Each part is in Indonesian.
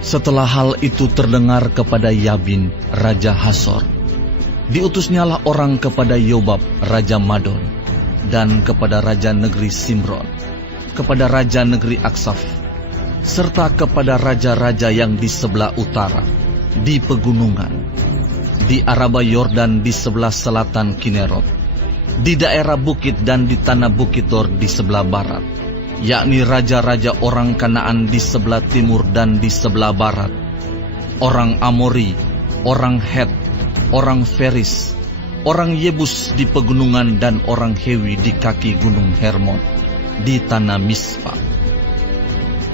Setelah hal itu terdengar kepada Yabin, Raja Hasor, diutusnyalah orang kepada Yobab, Raja Madon, dan kepada Raja Negeri Simron, kepada Raja Negeri Aksaf, serta kepada raja-raja yang di sebelah utara, di pegunungan, di Araba Yordan di sebelah selatan Kinerot, di daerah bukit dan di tanah bukit Dor di sebelah barat, yakni raja-raja orang Kanaan di sebelah timur dan di sebelah barat, orang Amori, orang Het, orang Feris, orang Yebus di pegunungan dan orang Hewi di kaki gunung Hermon, di tanah Mispa.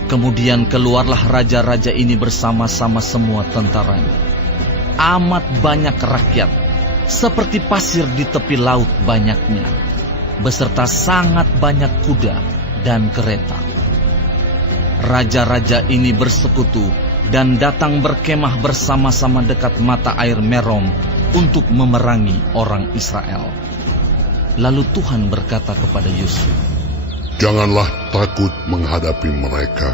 Kemudian keluarlah raja-raja ini bersama-sama semua tentaranya. Amat banyak rakyat, seperti pasir di tepi laut banyaknya, beserta sangat banyak kuda dan kereta. Raja-raja ini bersekutu dan datang berkemah bersama-sama dekat mata air Merom untuk memerangi orang Israel. Lalu Tuhan berkata kepada Yosua, "Janganlah takut menghadapi mereka,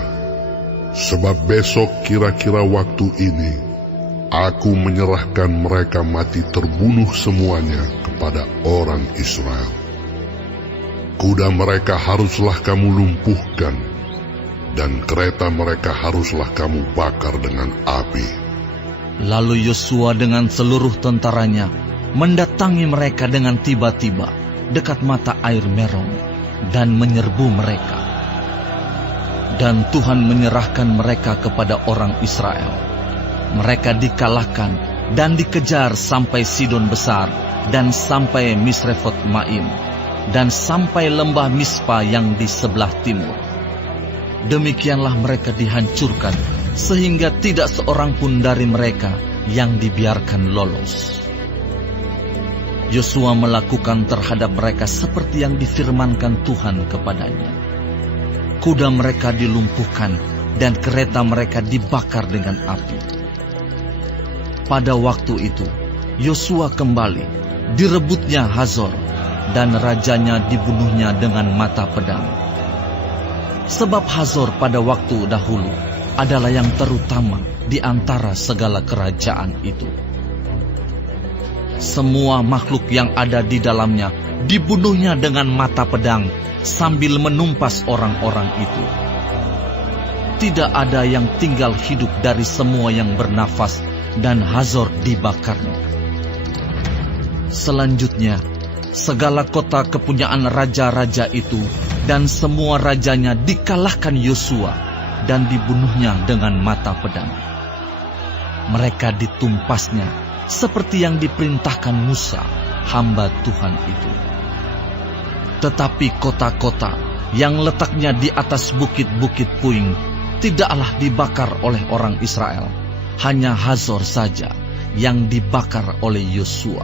sebab besok kira-kira waktu ini aku menyerahkan mereka mati terbunuh semuanya kepada orang Israel. Kuda mereka haruslah kamu lumpuhkan, dan kereta mereka haruslah kamu bakar dengan api." Lalu Yosua dengan seluruh tentaranya mendatangi mereka dengan tiba-tiba dekat mata air Merom dan menyerbu mereka. Dan Tuhan menyerahkan mereka kepada orang Israel. Mereka dikalahkan dan dikejar sampai Sidon Besar dan sampai Misrefot Maim dan sampai lembah Mispa yang di sebelah timur. Demikianlah mereka dihancurkan, sehingga tidak seorang pun dari mereka yang dibiarkan lolos. Yosua melakukan terhadap mereka seperti yang difirmankan Tuhan kepadanya. Kuda mereka dilumpuhkan dan kereta mereka dibakar dengan api. Pada waktu itu, Yosua kembali, direbutnya Hazor, dan rajanya dibunuhnya dengan mata pedang. Sebab Hazor pada waktu dahulu adalah yang terutama di antara segala kerajaan itu. Semua makhluk yang ada di dalamnya dibunuhnya dengan mata pedang sambil menumpas orang-orang itu. Tidak ada yang tinggal hidup dari semua yang bernafas, dan Hazor dibakarnya. Selanjutnya, segala kota kepunyaan raja-raja itu dan semua rajanya dikalahkan Yosua dan dibunuhnya dengan mata pedang. Mereka ditumpasnya seperti yang diperintahkan Musa, hamba Tuhan itu. Tetapi kota-kota yang letaknya di atas bukit-bukit puing tidaklah dibakar oleh orang Israel. Hanya Hazor saja yang dibakar oleh Yosua.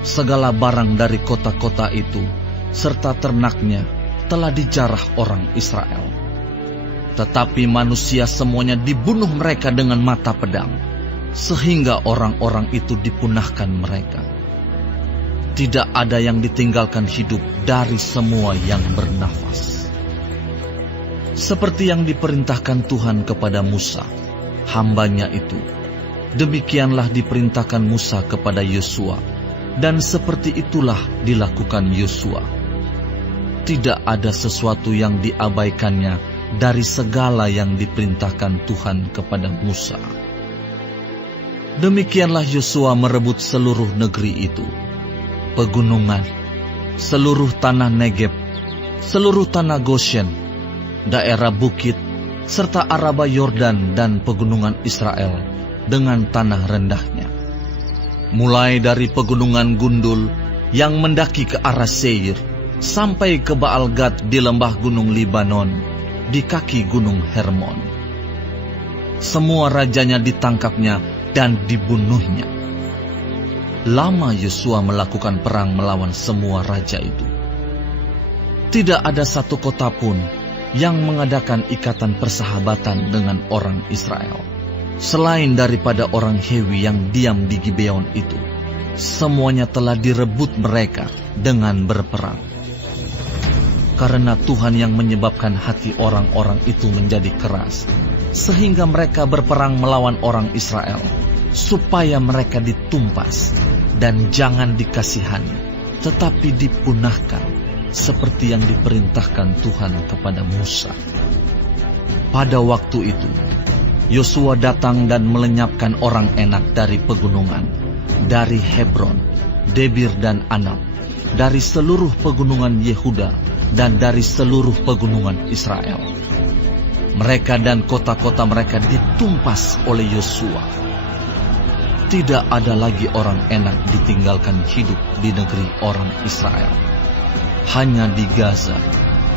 Segala barang dari kota-kota itu serta ternaknya telah dijarah orang Israel. Tetapi manusia semuanya dibunuh mereka dengan mata pedang, sehingga orang-orang itu dipunahkan mereka. Tidak ada yang ditinggalkan hidup dari semua yang bernafas. Seperti yang diperintahkan Tuhan kepada Musa, hambanya itu, demikianlah diperintahkan Musa kepada Yosua, dan seperti itulah dilakukan Yosua. Tidak ada sesuatu yang diabaikannya dari segala yang diperintahkan Tuhan kepada Musa. Demikianlah Yosua merebut seluruh negeri itu, pegunungan, seluruh tanah Negeb, seluruh tanah Goshen, daerah bukit, serta Araba Yordan dan pegunungan Israel dengan tanah rendahnya. Mulai dari pegunungan Gundul yang mendaki ke arah Seir, sampai ke Baal-Gad di lembah gunung Libanon, di kaki gunung Hermon. Semua rajanya ditangkapnya dan dibunuhnya. Lama Yosua melakukan perang melawan semua raja itu. Tidak ada satu kota pun yang mengadakan ikatan persahabatan dengan orang Israel, selain daripada orang Hewi yang diam di Gibeon itu. Semuanya telah direbut mereka dengan berperang. karena Tuhan yang menyebabkan hati orang-orang itu menjadi keras, sehingga mereka berperang melawan orang Israel, supaya mereka ditumpas dan jangan dikasihani, tetapi dipunahkan, seperti yang diperintahkan Tuhan kepada Musa. Pada waktu itu, Yosua datang dan melenyapkan orang Enak dari pegunungan, dari Hebron, Debir dan Anab, dari seluruh pegunungan Yehuda, dan dari seluruh pegunungan Israel. Mereka dan kota-kota mereka ditumpas oleh Yosua. Tidak ada lagi orang Enak ditinggalkan hidup di negeri orang Israel. Hanya di Gaza,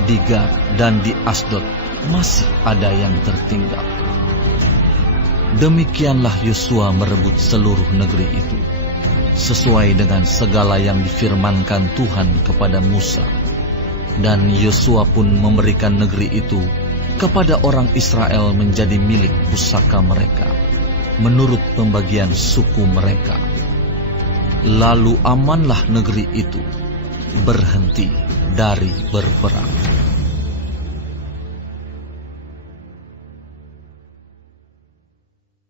di Gad, dan di Asdod masih ada yang tertinggal. Demikianlah Yosua merebut seluruh negeri itu, sesuai dengan segala yang difirmankan Tuhan kepada Musa. Dan Yosua pun memberikan negeri itu kepada orang Israel menjadi milik pusaka mereka, menurut pembagian suku mereka. Lalu amanlah negeri itu, berhenti dari berperang.